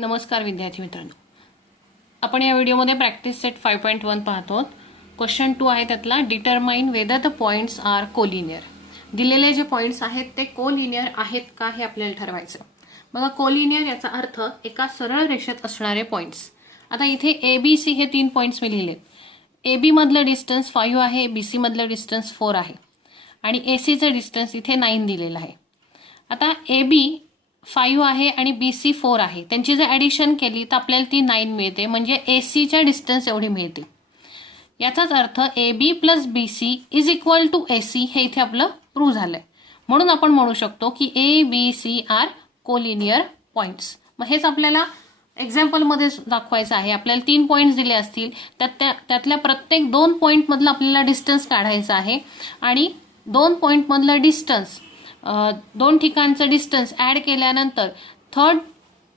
नमस्कार विद्यार्थी मित्रांनो, आपण या व्हिडिओमध्ये प्रॅक्टिस सेट 5.1 पाहतो. क्वेश्चन 2 आहे त्यातला, determine whether the points are collinear. दिलेले जे पॉइंट्स आहेत ते कोलिनियर आहेत का हे आपल्याला ठरवायचं. बघा, कोलिनियर याचा अर्थ एका सरळ रेषेत असणारे पॉइंट्स. आता इथे ABC हे 3 पॉइंट्स मी लिहिलेत. AB मधलं डिस्टन्स 5 आहे, BC मधलं डिस्टन्स 4 आहे आणि ACचं डिस्टन्स इथे 9 दिलेलं आहे. आता AB 5 आहे आणि BC 4 आहे, त्यांची जर ॲडिशन केली तर आपल्याला ती 9 मिळते, म्हणजे ACच्या डिस्टन्स एवढी मिळते. याचाच अर्थ AB plus BC is equal to AC हे इथे आपलं प्रूव्ह झालंय. म्हणून आपण म्हणू शकतो की ABC आर कोलिनियर पॉइंट्स. मग हेच आपल्याला एक्झाम्पलमध्ये दाखवायचं आहे. आपल्याला 3 पॉईंट्स दिले असतील, त्यातल्या प्रत्येक 2 पॉईंटमधलं आपल्याला डिस्टन्स काढायचं आहे आणि 2 पॉईंटमधलं डिस्टन्स, 2 ठिकाणचं डिस्टन्स ॲड केल्यानंतर थर्ड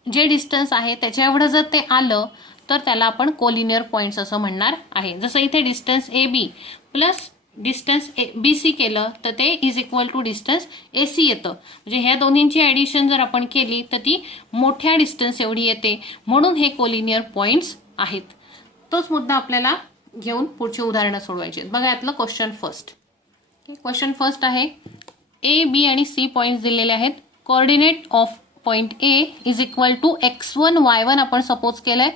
जे डिस्टन्स आहे त्याच्या एवढं जर ते आलं तर त्याला आपण कोलिनियर पॉईंट्स असं म्हणणार आहे. जसं इथे distance AB plus distance BC केलं तर ते is equal to distance AC येतं. म्हणजे ह्या दोन्हींची ॲडिशन जर आपण केली तर ती मोठ्या डिस्टन्स एवढी येते, म्हणून हे कोलिनियर पॉईंट्स आहेत. तोच मुद्दा आपल्याला घेऊन पुढची उदाहरणं सोडवायची आहेत. बघा, यातलं क्वेश्चन फर्स्ट. क्वेश्चन फर्स्ट आहे, A, B आणि C पॉईंट्स दिलेले आहेत. Coordinate of point A is equal to x1 y1 आपण सपोज केलंय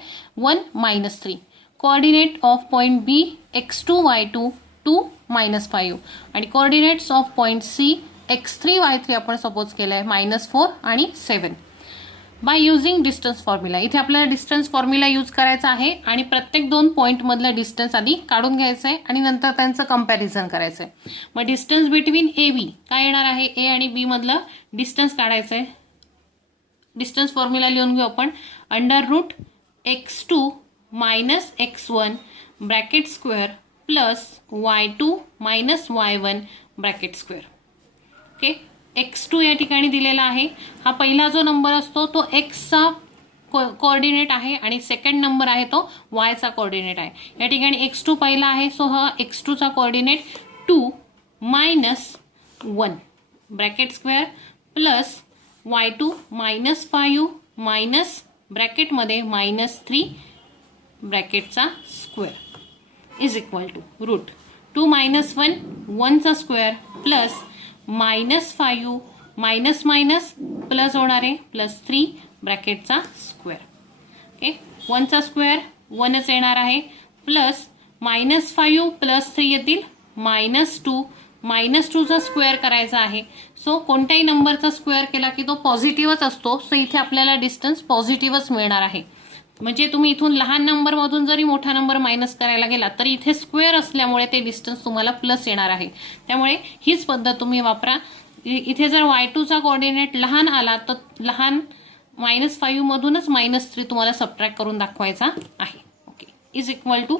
1 - 3. Coordinate of point B x2 y2 2 - 5 आणि coordinates of point C x3 y3 आपण सपोज केलंय -4 आणि 7. By using distance formula. इथे आपल्याला डिस्टन्स फॉर्म्युला यूज करायचा आहे आणि प्रत्येक 2 पॉईंटमधलं डिस्टन्स आधी काढून घ्यायचं आहे आणि नंतर त्यांचं कंपॅरिझन करायचं आहे. मग डिस्टन्स बिटवीन AB काय येणार आहे, A आणि B मधलं डिस्टन्स काढायचं आहे. डिस्टन्स फॉर्म्युला लिहून घेऊ आपण. Under root x2 minus x1 bracket square plus y2 minus y1 bracket square. Okay, x2 या ठिकाणी दिलेला आहे. हा पहिला जो नंबर असतो तो x चा कोऑर्डिनेट आहे आणि सेकंड नंबर आहे तो y चा कोऑर्डिनेट आहे. या ठिकाणी x2 पहिला आहे, सो हा x2 चा coordinate 2 minus 1 bracket square plus y2 minus 5 minus ब्रॅकेटमध्ये -3 ब्रॅकेटचा square is equal to root 2 minus 1 1 चा square plus -5 minus minus plus होणार आहे +3 ब्रॅकेटचा स्क्वेअर. ओके, 1 चा स्क्वेअर 1च येणार आहे प्लस -5 + 3 येतील -2 -2 चा स्क्वेअर करायचा आहे. सो कोणत्याही नंबरचा स्क्वेअर केला की तो पॉझिटिव्हच असतो, सो इथे आपल्याला डिस्टन्स पॉझिटिव्हच मिळणार आहे. म्हणजे तुम्ही इथून लहान नंबरमधून जरी मोठा नंबर मायनस करायला गेला तरी इथे स्क्वेअर असल्यामुळे ते डिस्टन्स तुम्हाला प्लस येणार आहे. त्यामुळे हीच पद्धत तुम्ही वापरा. इथे जर y2 चा कोऑर्डिनेट लहान आला तर लहान -5 मधूनच -3 तुम्हाला सबट्रॅक्ट करून दाखवायचा आहे. ओके, इज इक्वल टू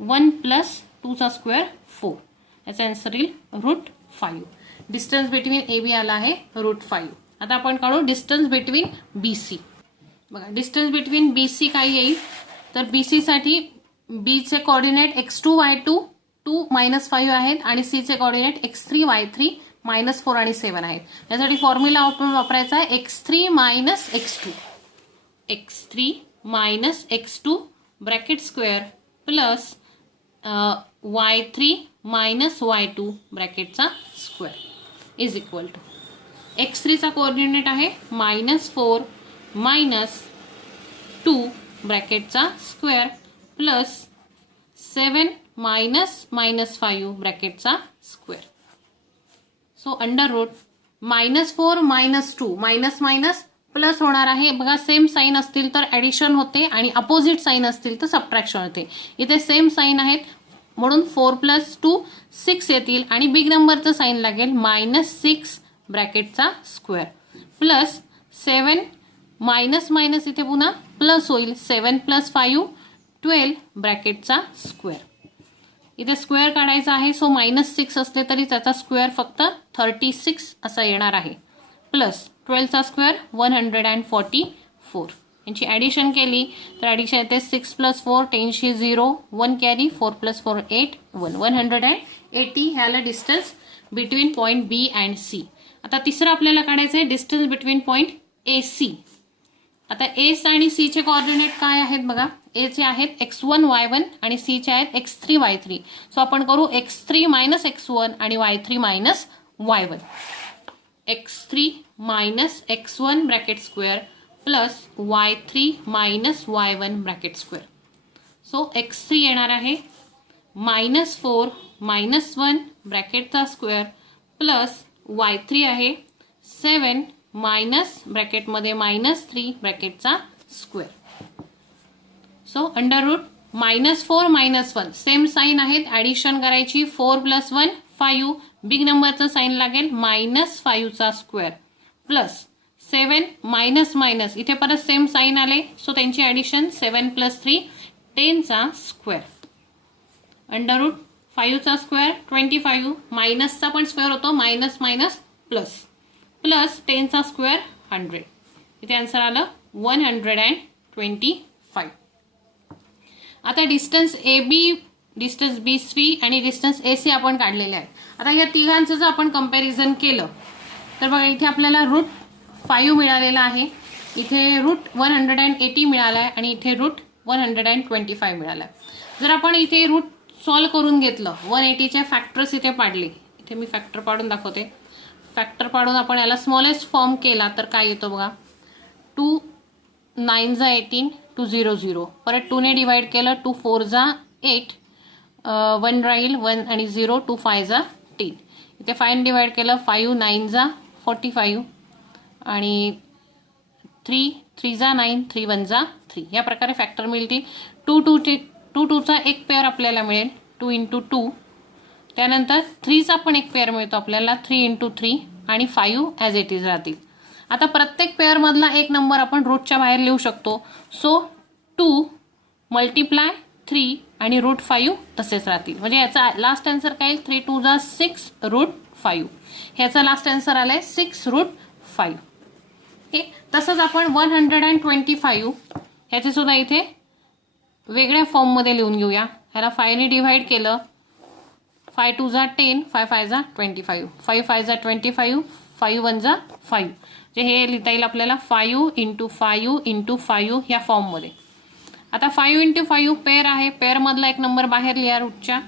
1 + 2 चा स्क्वेअर 4. याचा आन्सर येईल √5. डिस्टन्स बिटवीन AB आला आहे √5. आता आपण काढू डिस्टन्स बिटवीन BC. बघा, डिस्टन्स बिटवीन BC काय येईल तर BC साठी B चे कोऑर्डिनेट x2 y2 2 - 5 आहेत आणि C चे कोऑर्डिनेट x3 y3 -4 आणि 7 आहेत. यासाठी फॉर्म्युला आपण वापरायचा आहे x3 - x2 x3 - bracket square plus y3 - y2 ब्रॅकेटचा square is equal to x3 चा कोऑर्डिनेट आहे -4 -2 ब्रॅकेटचा स्क्वेअर प्लस 7 -5 ब्रॅकेटचा square. So under root -4 -2 minus plus होणार आहे. बघा, सेम साईन असतील तर ॲडिशन होते आणि अपोजिट साईन असतील तर सबट्रॅक्शन होते. इथे सेम साईन आहेत म्हणून 4 + 2 6 येतील आणि बिग नंबरचं साईन लागेल -6 ब्रॅकेटचा स्क्वेअर प्लस 7 मायनस इथे पुन्हा प्लस होईल 7 + 5 12 ब्रॅकेटचा स्क्वेअर. इथे स्क्वेअर काढायचा आहे, सो -6 असले तरी त्याचा स्क्वेअर फक्त 36 असा येणार आहे प्लस 12 चा स्क्वेअर 144. यांची ॲडिशन केली तर ॲडिशन येते 6 + 4 10 0 1 कॅरी 4 + 4 8 1 180. ह्याला distance between point B and C. आता तिसरं आपल्याला काढायचं आहे डिस्टन्स बिटवीन पॉईंट AC. आता ए आणि सी चे कोऑर्डिनेट काय आहेत बघा. ए चे आहेत x1 y1 आणि सी चे आहेत x3 y3. सो आपण करू x3 मायनस x1 आणि y3 minus y1. x3 minus x1 bracket square plus y3 minus y1 bracket square. So x3 येणार आहे -4 -1 ब्रॅकेटचा स्क्वेअर प्लस y3 आहे 7 मायनस ब्रॅकेटमध्ये -3 ब्रॅकेटचा square. So under root -4 -1 same sign आहेत, ॲडिशन करायची. 4 + 1 5 बिग नंबरचं साईन लागेल -5चा स्क्वेअर प्लस 7 मायनस मायनस इथे परत सेम साईन आले. सो त्यांची ॲडिशन 7 + 3 10चा स्क्वेअर. अंडर रूट 5चा स्क्वेअर 25 मायनसचा पण स्क्वेअर होतो मायनस मायनस प्लस प्लस 10चा स्क्वेअर 100. इथे आन्सर आलं 125. आता distance A B, distance B C आणि डिस्टन्स ए सी आपण काढलेले आहे. आता या तिघांचं जर आपण कंपॅरिझन केलं तर बघा इथे आपल्याला रूट 5 मिळालेला आहे, इथे रूट 180 मिळाला आहे आणि इथे रूट 125 मिळाला आहे. जर आपण इथे रूट सॉल्व करून घेतलं 180चे फॅक्टर्स इथे पाडले, इथे मी फॅक्टर पाडून दाखवते. फॅक्टर पाडून आपण याला स्मॉलेस्ट फॉर्म केला तर काय येतो बघा. 2 9 जा 18 2 0 0 परत 2 ने डिवाइड केलं 2 4 जा 8 1 राहील 1 आणि 0 2 5 जा 10. इथे 5 ने डिवाइड केलं 5 9 जा 45 आणि 3 3 जा 9 3 1 जा 3. या प्रकारे फॅक्टर मिळतील. 2 2चा एक पेअर आपल्याला मिळेल 2 × 2. त्यानंतर 3चा पण एक पेअर मिळतो आपल्याला 3 × 3 आणि 5 ॲज इट इज राहतील. आता प्रत्येक पेअरमधला एक नंबर आपण रूटच्या बाहेर लिहू शकतो. सो 2 × 3 आणि रूट 5 तसेच राहतील. म्हणजे याचा लास्ट आन्सर काय येईल 3 2 जा 6 रूट 5. ह्याचा लास्ट आन्सर आलाय 6 रूट 5. ओके, तसंच आपण 125 ह्याचे सुद्धा इथे वेगळ्या फॉर्ममध्ये लिहून घेऊया. ह्याला 5 ने डिवाइड केलं 5 2 जा 10 5 5 जा 25 5 5 जा 25 5 1 जा 5. जे हे लिहिता येईल आपल्याला 5 × 5 × 5 ह्या फॉर्ममध्ये. आता 5 × 5 पेअर आहे, पेअरमधला एक नंबर बाहेर लिहा रूटच्या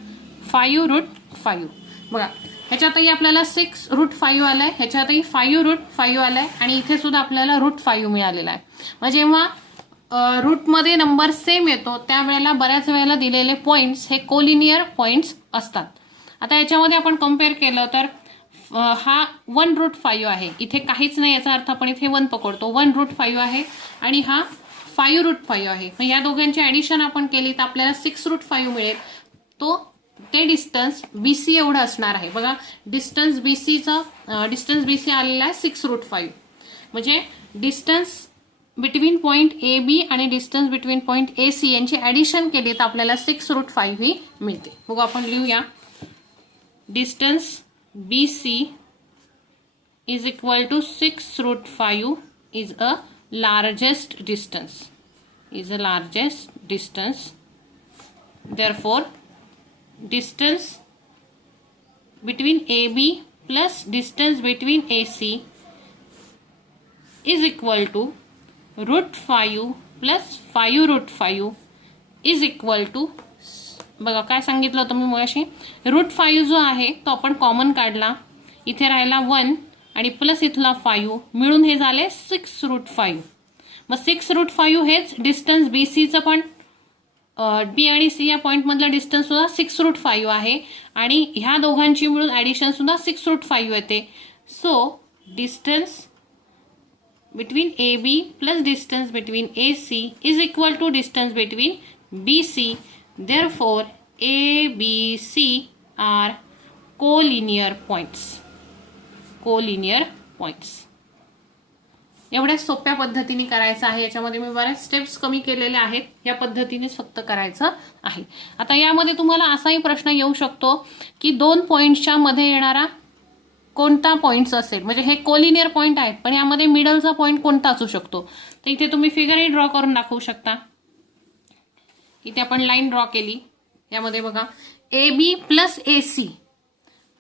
5 रूट 5. बघा ह्याच्यातही आपल्याला 6 रूट 5 आलाय, ह्याच्यातही 5 रूट 5 आलाय आणि इथे सुद्धा आपल्याला रूट 5 मिळालेला आहे. मग जेव्हा रूटमध्ये नंबर सेम येतो त्यावेळेला बऱ्याच वेळेला दिलेले पॉईंट्स हे कोलिनियर पॉईंट्स असतात. आता याच्यामध्ये आपण कम्पेअर केलं तर हा 1 रूट 5 आहे, इथे काहीच नाही, याचा अर्थ आपण इथे 1 पकडतो. 1 रूट 5 आहे आणि हा 5 रूट 5 आहे. मग या दोघांची ॲडिशन आपण केली तर आपल्याला 6 रूट 5 मिळेल. ते डिस्टन्स बी सी एवढं असणार आहे. बघा डिस्टन्स बी सी आलेला आहे 6 रूट 5. म्हणजे distance between point A B आणि distance between point A C यांची ॲडिशन केली तर आपल्याला 6 रूट 5 ही मिळते. बघू आपण लिहूया. Distance B C is equal to 6 root 5 is a largest distance. Therefore, distance between AB plus distance between AC is equal to root 5 plus 5 root 5 is equal to, बघा काय सांगितलं होतं मी मगाशी, रूट 5 जो आहे तो आपण कॉमन काढला, इथे राहिला 1 आणि प्लस इथला 5 मिळून हे झाले 6 रूट 5. मग 6 रूट 5 हेच डिस्टन्स बी सीचं पण बी आणि सी या पॉईंट मधलं डिस्टन्स सुद्धा 6 रूट 5 आहे आणि ह्या दोघांची मिळून ॲडिशन सुद्धा 6 रूट 5 येते. So distance between A B plus distance between A C is equal to distance between B C. Therefore, A, B, C are collinear points. एवढ्या सोप्या पद्धतीने करायचं आहे. याच्यामध्ये मी बऱ्याच स्टेप्स कमी केलेल्या आहेत, या पद्धतीनेच फक्त करायचं आहे. आता यामध्ये तुम्हाला असाही प्रश्न येऊ शकतो की 2 पॉईंट्सच्या मध्ये येणारा कोणता पॉईंट्स असेल, म्हणजे हे कोलिनियर पॉईंट आहेत पण यामध्ये मिडलचा पॉईंट कोणता असू शकतो. तर इथे तुम्ही फिगरही ड्रॉ करून दाखवू शकता. इथे आपण लाईन ड्रॉ केली, यामध्ये बघा ए बी प्लस ए सी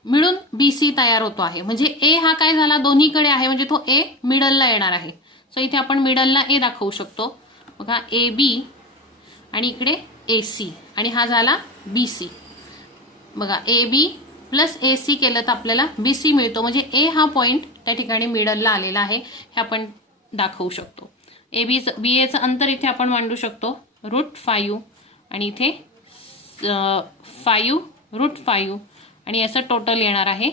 मिळून बी सी तयार होतो आहे. म्हणजे ए हा काय झाला दोन्हीकडे आहे म्हणजे तो ए मिडलला येणार आहे. सो इथे आपण मिडलला ए दाखवू शकतो बघा, ए बी आणि इकडे ए सी आणि हा झाला बी सी. बघा ए बी प्लस ए सी केलं तर आपल्याला बी सी मिळतो, म्हणजे ए हा पॉईंट त्या ठिकाणी मिडलला आलेला आहे हे आपण दाखवू शकतो. ए बी एचं अंतर इथे आपण मांडू शकतो √5 आणि इथे 5 √5 आणि याचं टोटल येणार आहे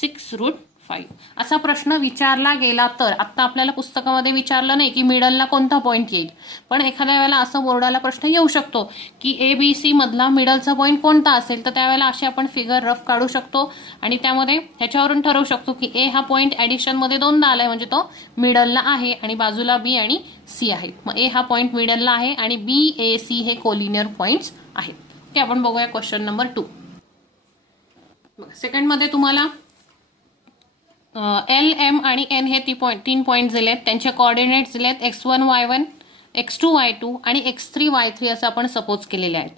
6√5. असा प्रश्न विचारला गेला तर, आत्ता आपल्याला पुस्तकामध्ये विचारलं नाही की मिडलला कोणता पॉईंट येईल, पण एखाद्या वेळेला असं बोर्डाला प्रश्न येऊ शकतो की ए बी सी मधला मिडलचा पॉईंट कोणता असेल, तर त्यावेळेला असे आपण फिगर रफ काढू शकतो आणि त्यामध्ये ह्याच्यावरून ठरवू शकतो की ए हा पॉईंट ॲडिशनमध्ये 2दा आलाय म्हणजे तो मिडलला आहे आणि बाजूला बी आणि सी आहेत. मग ए हा पॉईंट मिडलला आहे आणि बी ए सी हे कोलिनियर पॉईंट्स आहेत. ते आपण बघूया क्वेश्चन नंबर 2. सेकंडमध्ये तुम्हाला एल एम आणि एन हे 3 पॉईंट दिलेत, त्यांचे कोऑर्डिनेट्स दिलेत x1 y1 x2 y2 आणि x3 y3 असं आपण सपोज केलेले आहेत.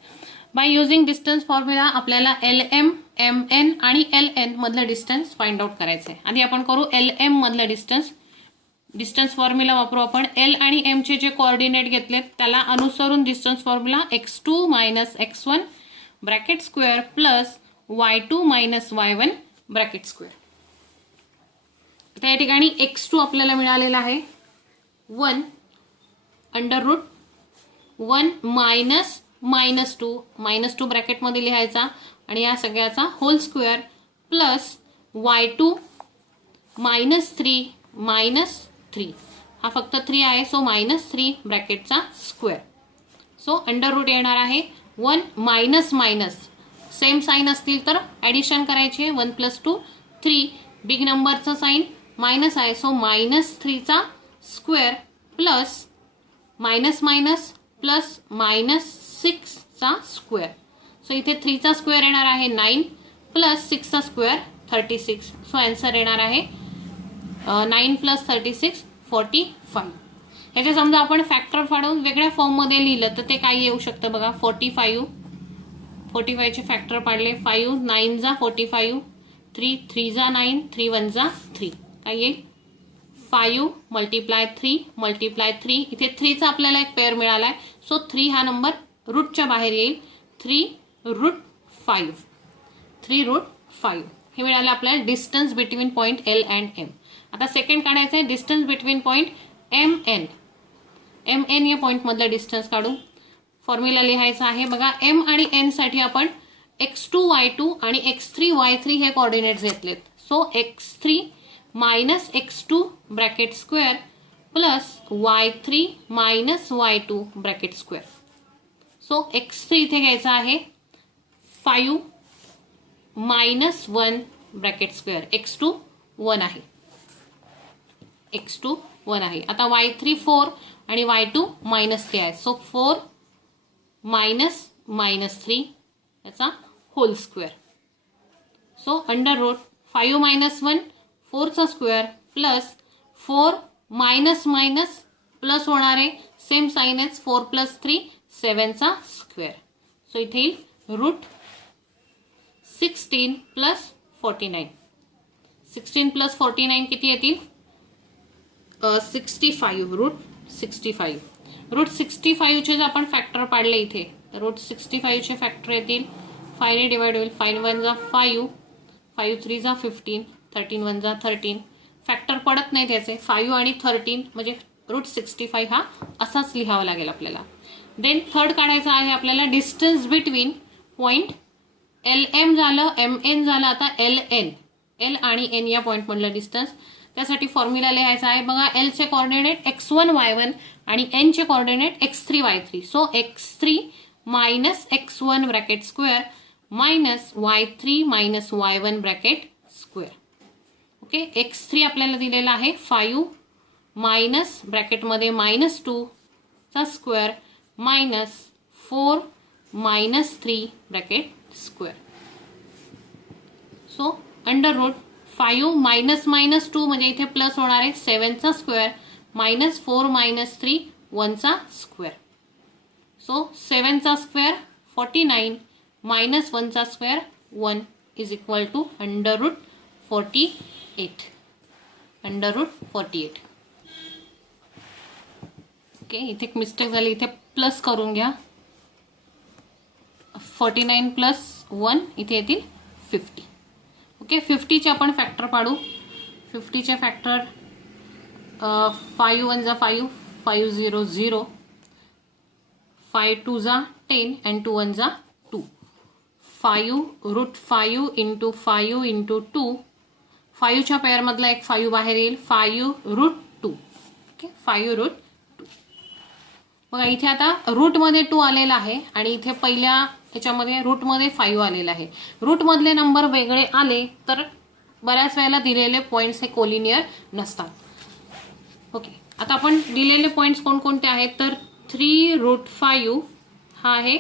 बाय युजिंग डिस्टन्स फॉर्म्युला आपल्याला एल एम एम एन आणि एल एन मधलं डिस्टन्स फाइंड आउट करायचं आहे. आधी आपण करू एल एम मधलं डिस्टन्स फॉर्म्युला वापरू आपण. एल आणि एम चे जे कोऑर्डिनेट घेतलेत त्याला अनुसरून distance formula x2 minus x1 bracket square plus y2 minus y1 bracket square. त्या ठिकाणी x2 आपल्याला मिळालेला आहे 1 √1 मायनस -2 ब्रॅकेटमध्ये लिहायचा आणि या सगळ्याचा होल स्क्वेअर प्लस y2 -3 हा फक्त 3 आहे, सो -3 ब्रॅकेटचा स्क्वेअर. सो अंडर येणार आहे 1 मायनस सेम साईन असतील तर ॲडिशन करायची आहे 1 + 2 3. बिग नंबरचं साईन मायनस आहे, सो -3चा स्क्वेअर प्लस प्लस -6चा स्क्वेअर. सो इथे 3चा स्क्वेअर येणार आहे 9 प्लस 6चा स्क्वेअर 36. सो आन्सर येणार आहे 9 + 36 45. ह्याचे समजा आपण फॅक्टर फाडून वेगळ्या फॉर्ममध्ये लिहिलं तर ते काय येऊ शकतं बघा. 45चे फॅक्टर पाडले 5 9 जा 45 3 3 जा 9 3 1 जा 3 काय येईल 5 × 3 इथे 3चा आपल्याला एक पेअर मिळालाय, सो 3 हा नंबर रूटच्या बाहेर येईल 3√5 हे मिळालं आपल्याला distance between point L and M. आता सेकंड काढायचं आहे distance between point M N या पॉईंट मधलं डिस्टन्स काढू. फॉर्म्युला लिहायचा आहे बघा. एम आणि एन साठी आपण x2 y2 आणि x3 y3 हे कोऑर्डिनेट्स घेतलेत, so x3 minus x2 bracket square plus y3 minus y2 bracket square. So x3 इथे घ्यायचा आहे 5 -1 ब्रॅकेट स्क्वेअर. x2 1 आहे, आता y3 4 आणि y2 -3 आहे, सो 4 -3 याचा whole square. So under root 5 - 1 4चा स्क्वेअर प्लस 4 प्लस होणार आहे सेम साइन आहे 4 + 3 7चा स्क्वेअर. सो इथे येईल √16 + 49. 16 + 49 किती येतील 65. √65 चे जर आपण फॅक्टर पाडले इथे तर √65 चे फॅक्टर येतील 5 ने डिवाइड होईल 5 1 जा 5 5 3 जा 15 13 1 जा 13. फॅक्टर पडत नाही त्याचे 5 आणि 13 म्हणजे √65 हा असाच लिहावा लागेल आपल्याला. देन थर्ड काढायचा आहे आपल्याला distance between point L M झालं एम एन झालं, आता एल आणि एन या पॉईंट मधलं डिस्टन्स. त्यासाठी फॉर्म्युला लिहायचा आहे बघा. एल चे कोऑर्डिनेट x1 y1 आणि एन चे coordinate x3 y3. So x3 minus x1 bracket square minus y3 minus y1 bracket square. Okay, x3 आपल्याला दिलेला आहे 5 मायनस ब्रॅकेटमध्ये -2 चा square minus 4 -3 bracket square. So under root 5 -2 म्हणजे इथे प्लस होणार आहे 7चा स्क्वेअर -4 -3 1चा स्क्वेअर. सो 7चा स्क्वेअर 49 -1चा square 1 is equal to √48. Okay, इथे एक मिस्टेक झाली, इथे प्लस करून घ्या. 49 प्लस 1 इथे येतील 50. ओके, 50चे आपण फॅक्टर पाडू. 50चे फॅक्टर 5 1 जा 5, 5 0 0, 5 2 जा 10 and 2 1 जा 2. 5 रूट 5 इंटू 5 इंटू 2. 5च्या पेअरमधला एक 5 बाहेर येईल. 5 रूट 2. Okay, 5 route 2. बघा इथे आता रूटमध्ये 2 आलेला आहे आणि इथे पहिल्या याच्यामध्ये रूटमध्ये 5 आलेला आहे. रूटमधले नंबर वेगळे आले तर बऱ्याच वेळेला दिलेले पॉईंट्स हे कोलिनियर नसतात. ओके, आता आपण दिलेले पॉईंट्स कोणकोणते आहेत तर 3 रूट 5 हा आहे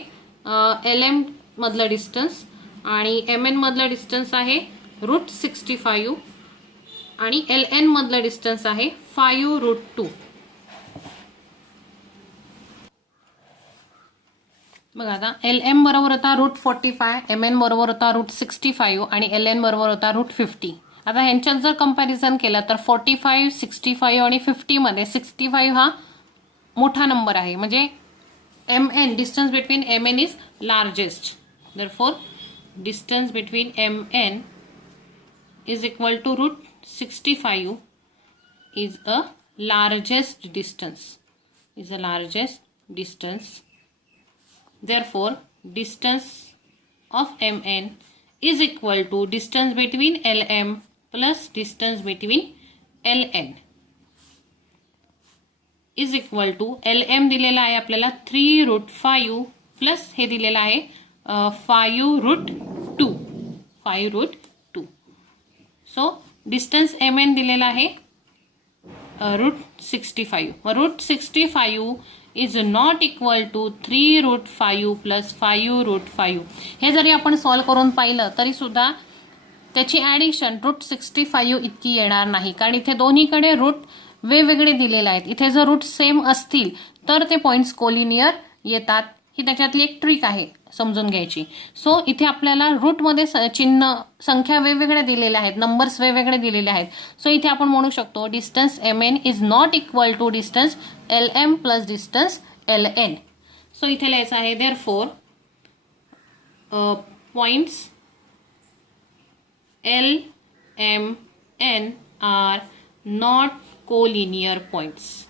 LM मधला डिस्टन्स आणि MN मधला डिस्टन्स आहे रूट 65 आणि LN मधला डिस्टन्स आहे 5 रूट 2. बघा आता LM बरोबर होता रूट 45, MN बरोबर होता रूट 65 आणि LN बरोबर होता रूट 50. आता ह्यांच्यात जर कंपॅरिझन केलं तर 45, 65 आणि 50 मध्ये 65 हा मोठा नंबर आहे, म्हणजे MN distance between MN is largest. Therefore, distance between MN is equal to root 65 is a largest distance. Therefore, distance of MN is equal to distance between LM plus distance between LN is equal to LM दिलेला आहे आपल्याला 3 root 5 plus हे दिलेलं आहे 5 route 2. So distance MN दिलेला आहे root 65. Root 65 is not equal to 3 root 5 plus 5 root 5. हे जरी आपण सॉल्व करून पाहिलं तरी सुद्धा त्याची ॲडिशन रूट 65 इतकी येणार नाही, कारण इथे दोन्हीकडे रूट वेगवेगळे दिलेले आहेत. इथे जर रूट सेम असतील तर ते पॉईंट्स कोलिनियर येतात. ही त्याच्यातली एक ट्रिक आहे समजून घ्यायची. सो इथे आपल्याला रूटमध्ये चिन्ह संख्या वेगवेगळ्या दिलेल्या आहेत, नंबर्स वेगवेगळे दिलेले आहेत. सो इथे आपण म्हणू शकतो distance MN is not equal to distance LM plus distance LN. So इथे लिहायचं आहे therefore points LMN are not collinear points.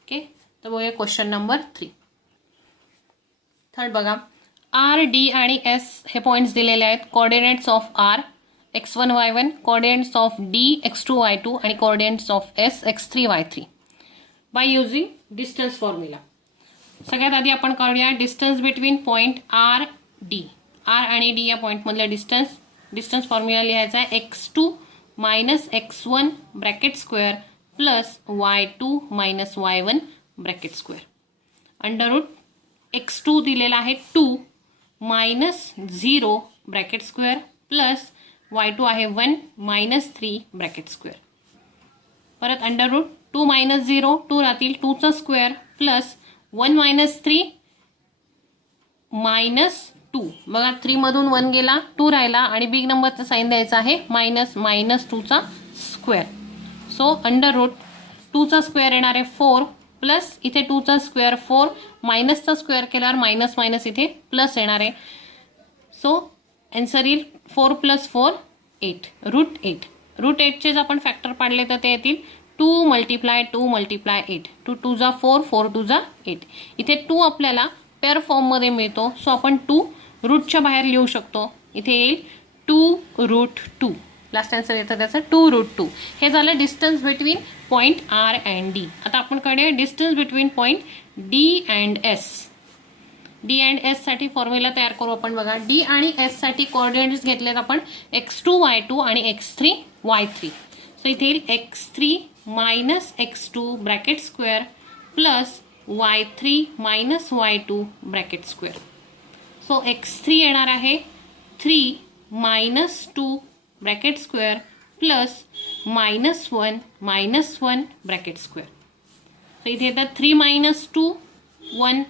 Okay, तर बघूया क्वेश्चन नंबर 3. थर्ड बघा, RD आणि S हे पॉईंट्स दिलेले आहेत. Coordinates of R x1 y1, coordinates of D x2 y2 आणि coordinates of S x3 y3 by using distance formula. सगळ्यात आधी आपण काढूया distance between point RD. R आणि D या पॉईंटमधला डिस्टन्स फॉर्म्युला लिहायचा आहे x2 minus x1 bracket square plus y2 minus y1 bracket square under root x2 दिलेला आहे 2 minus 0 bracket square plus y2 आहे 1 मायनस 3 ब्रॅकेट स्क्वेअर. परत अंडर रूट 2 मायनस 0 2 राहतील, 2चा square plus 1 minus 3 minus 2. बघा 3 मधून 1 गेला, 2 राहिला आणि बिग नंबरचा साईन द्यायचा आहे मायनस 2चा स्क्वेअर. सो अंडर रूट 2चा स्क्वेअर येणार आहे 4 प्लस इथे 2चा स्क्वेअर 4 मायनसचा स्क्वेअर केल्यावर मायनस मायनस इथे प्लस येणार आहे. सो आन्सर येईल 4 प्लस 4 8 रूट 8. रूट 8चेच आपण फॅक्टर पाडले तर ते येतील 2 मल्टिप्लाय 8. 2 2 जा 4 4 2 जा 8. इथे 2 आपल्याला पेअर फॉर्ममध्ये मिळतो. सो आपण 2 रूटच्या बाहेर लिहू शकतो. इथे येईल 2 रूट 2. लास्ट आन्सर येतं त्याचं 2 रूट 2. हे झालं distance between point R and D. आता आपण काढूया distance between point D and S. D and S साठी फॉर्म्युला तयार करू आपण. बघा D आणि S साठी कोऑर्डिनेट्स घेतलेत आपण x2 y2 आणि x3 y3. सो इथे येईल x3 minus x2 bracket square plus y3 minus y2 bracket square. So x3 येणार आहे 3 minus 2 bracket square plus minus 1 bracket square. So इथे येतात 3 मायनस 2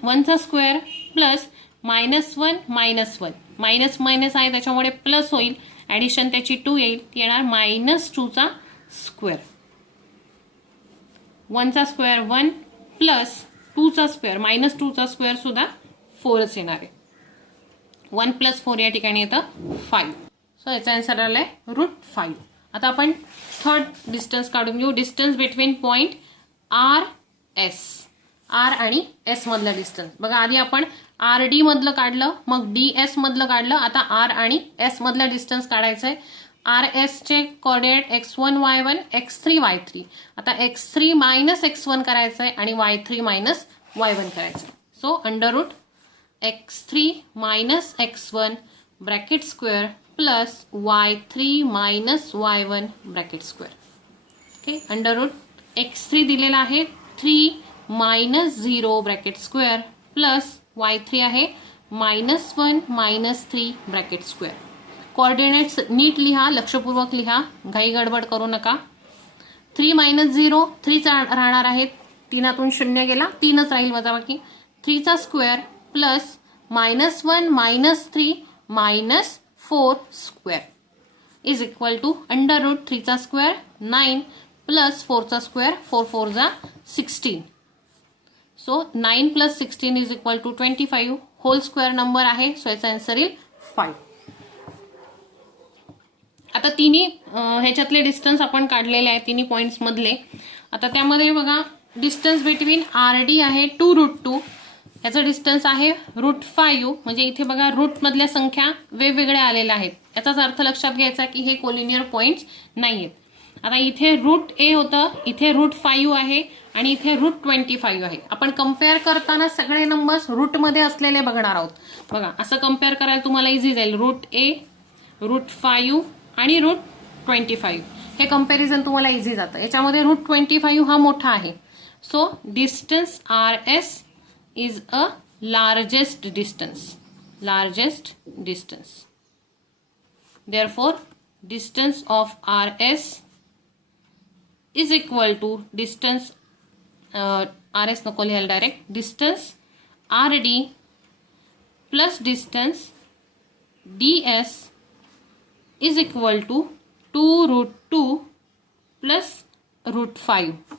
1चा square plus minus 1 minus minus आहे त्याच्यामुळे प्लस होईल. ॲडिशन त्याची 2 येईल, ती येणार मायनस 2चा स्क्वेअर. 1चा स्क्वेअर 1 प्लस 2चा स्क्वेअर मायनस 2चा स्क्वेअर सुद्धा 4च येणार आहे. 1 प्लस 4 या ठिकाणी येतं 5. सो याचा आन्सर आलाय √5. आता आपण थर्ड डिस्टन्स काढून घेऊ. Distance between point RS. R आणि एस मधला डिस्टन्स बघा. आधी आपण RD मधलं काढलं, मग DS मधलं काढलं. आता R आणि S मधला डिस्टन्स काढायचं आहे. RS चे coordinate x1 y1 x3 y3. आता x3 मायनस x1 करायचं आहे आणि y3 मायनस y1 करायचं आहे. So under x3 minus x1 bracket square plus y3 minus y1 bracket square. Okay, under x3 दिलेला आहे 3 minus 0 bracket square plus y3 आहे -1 minus 3 bracket square. Coordinates नीट लिहा, लक्षपूर्वक लिहा, घाई गडबड करू नका. 3 मायनस 0 3चा राहणार आहे, 3तून 0 गेला 3च राहील वजाबाकी. 3चा square plus -1 minus 3 minus 4 square is equal to under root 3चा स्क्वेअर 9 प्लस 4चा स्क्वेअर 4 4 जा 16. So 9 plus 16 is equal to 25. Whole square number आहे, सो याचा आन्सर येईल 5. आता तिन्ही ह्याच्यातले डिस्टन्स आपण काढलेले आहे तिन्ही पॉइंट्स मधले. आता त्यामध्ये बघा डिस्टन्स बिटवीन RD आहे 2√2. याचं डिस्टन्स आहे √5. म्हणजे इथे बघा रूट मधल्या संख्या वेगवेगळ्या आलेल्या आहेत. याचाच अर्थ लक्षात घ्यायचा की हे कोलिनियर पॉइंट्स नाही आहेत. आता इथे √A होतं, इथे √5 आहे आणि इथे √25 आहे. आपण कम्पेअर करताना सगळे नंबर्स रूटमध्ये असलेले बघणार आहोत. बघा असं कम्पेअर करायला तुम्हाला इझी जाईल. √A √5 आणि √25 हे कम्पॅरिझन तुम्हाला इझी जातं. याच्यामध्ये √25 हा मोठा आहे. So distance RS is a largest distance. Therefore, distance of RS is equal to distance RS नको लिहायला direct, distance RD plus distance DS is equal to 2√2 plus √5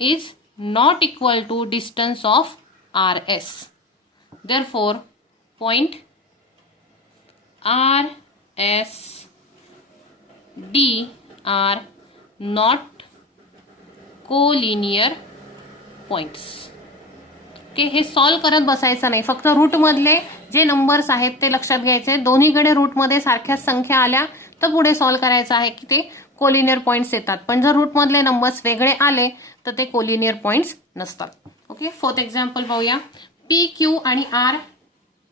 is not equal to distance of RS. Therefore, point RS D are not collinear points. Okay, हे solve करत बसायचं नाही, फक्त route मधले जे numbers आहेत ते लक्षात घ्यायचे. दोन्हीकडे रूटमध्ये सारख्याच संख्या आल्या तर पुढे सॉल्व करायचं आहे की ते कोलिनियर पॉइंट्स येतात. पण जर रूटमधले नंबर्स वेगळे आले तर ते कोलिनियर पॉइंट्स नसतात. ओके, फोर्थ एक्झाम्पल पाहूया. PQ आणि R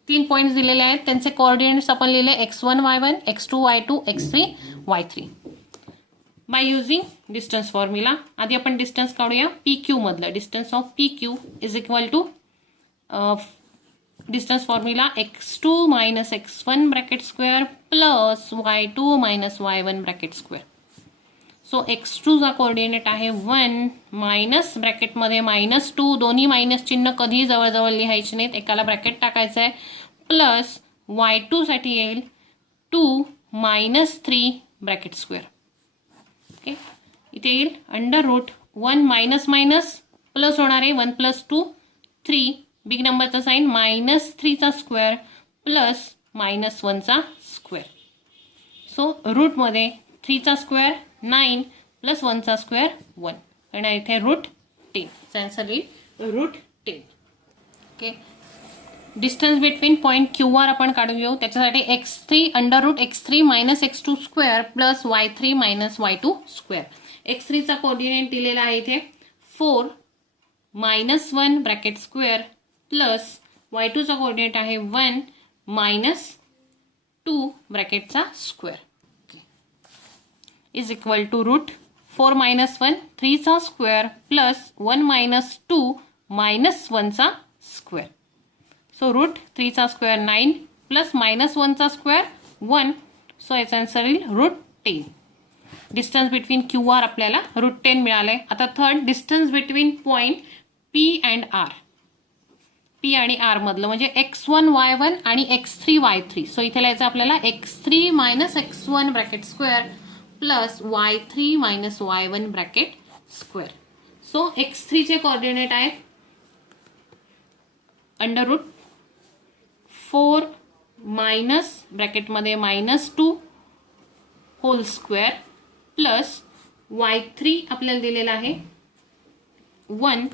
3 पॉइंट्स दिलेले आहेत. त्यांचे कोऑर्डिनेट्स आपण लिहिले x1 y1 x2 y2 x3 y3 by using distance formula. आधी आपण डिस्टन्स काढूया. PQ मधलं distance of PQ is equal to distance formula x2 minus x1 bracket square plus y2 minus y1 bracket square. So x2 चा coordinate आहे 1 minus ब्रॅकेटमध्ये -2, दोन्ही minus चिन्ह कधी जवळजवळ लिहायचे नाहीत, एकाला ब्रॅकेट टाकायचं आहे, प्लस y2 साठी येईल 2 मायनस 3 ब्रॅकेट स्क्वेअर. ओके, इथे येईल under root 1 minus minus plus होणार आहे 1 प्लस 2 3 बिग नंबरचा साईन -3चा स्क्वेअर प्लस -1चा स्क्वेअर. सो रूटमध्ये 3चा स्क्वेअर 9 प्लस 1चा स्क्वेअर 1 आणि इथे √10. आन्सर येईल √10. Okay, distance between point QR आपण काढून घेऊ. त्याच्यासाठी x3 under root x3 minus x2 square plus y3 minus y2 square. x3 चा कोऑर्डिनेट दिलेला आहे इथे 4 -1 ब्रॅकेट स्क्वेअर प्लस y2 चा कोऑर्डिनेट आहे 1 -2 ब्रॅकेटचा स्क्वेअर इज इक्वल टू √4 - 1 3चा स्क्वेअर प्लस 1 - 2 -1चा स्क्वेअर. सो √3चा स्क्वेअर 9 प्लस -1चा स्क्वेअर 1. सो याचा आन्सर येईल √10. डिस्टन्स बिटवीन QR आपल्याला √10 मिळालंय. आता third distance between point P and R. P आणि R मधलं म्हणजे x1 y1 आणि x3 y3. सो इथे लिहायचं आपल्याला x3 - x1 bracket square plus y3 minus y1 bracket square. So x3 चे कोऑर्डिनेट आहेत √4 मायनस ब्रॅकेटमध्ये -2 होल स्क्वेअर प्लस y3 आपल्याला दिलेला आहे 1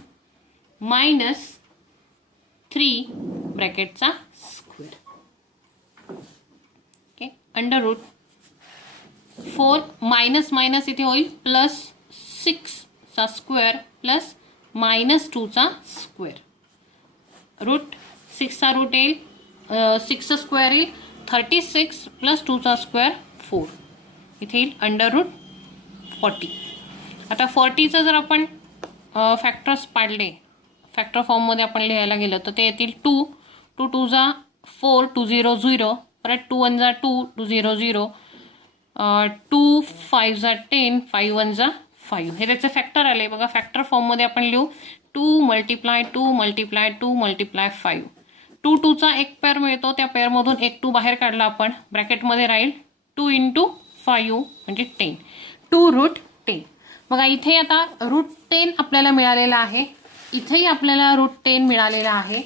मायनस 3 ब्रॅकेटचा स्क्वेअर. ओके, √4 मायनस मायनस इथे होईल +6 चा स्क्वेअर प्लस -2 चा स्क्वेअर. √6 चा रूट येईल 6 चा स्क्वेअर येईल 36 प्लस 2 चा स्क्वेअर 4. इथे येईल √40. आता 40चं जर आपण फॅक्टर्स पाडले, फॅक्टर फॉर्ममध्ये आपण लिहायला गेलं तर ते येतील 2 2 2 जा 4 2 0 0 परत 2 1 जा 2 2 0 0 2 5 जा 10 5 1 जा 5. हे त्याचे फॅक्टर आले बघा. फॅक्टर फॉर्ममध्ये आपण लिहू 2 मल्टिप्लाय 2 मल्टिप्लाय 2 मल्टिप्लाय 5. 2 2 चा एक पेअर मिळतो, त्या पेअरमधून एक 2 बाहेर काढला आपण, ब्रॅकेटमध्ये राहील 2 × 5 म्हणजे 10. 2√10. बघा इथे आता √10 आपल्याला मिळालेला आहे, इथेही आपल्याला √10 मिळालेला आहे.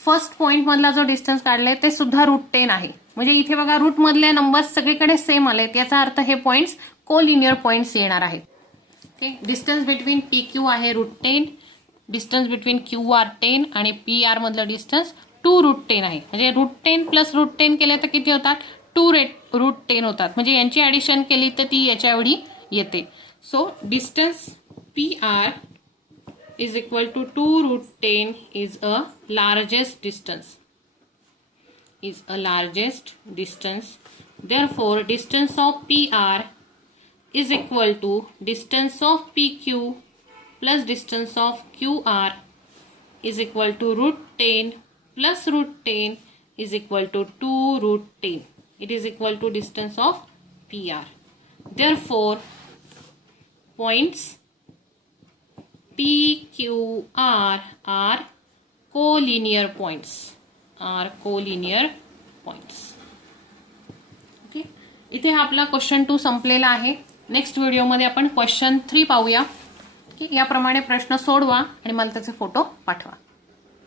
फर्स्ट पॉईंट मधला जो डिस्टन्स काढलाय ते सुद्धा √10 आहे. म्हणजे इथे बघा रूट मधले नंबर्स सगळीकडे सेम आलेत, याचा अर्थ हे पॉइंट्स कोलिनियर पॉइंट्स येणार आहेत. ओके, डिस्टन्स बिटवीन PQ आहे √10, डिस्टन्स बिटवीन QR 10 आणि PR मधलं डिस्टन्स 2√10 आहे. म्हणजे √10 प्लस √10 केले तर किती होतात? 2√10 होतात. म्हणजे यांची ॲडिशन केली तर ती याच्या एवढी येते. So distance PR is equal to 2√10 is a largest distance. Therefore, distance of PR is equal to distance of PQ plus distance of QR is equal to √10 plus √10 is equal to 2√10. It is equal to distance of PR. Therefore, points PQR are collinear points. Okay, इथे हा आपला question 2 संपलेला आहे. Next व्हिडिओमध्ये आपण question 3 पाहूया. याप्रमाणे प्रश्न सोडवा आणि मला त्याचे फोटो पाठवा.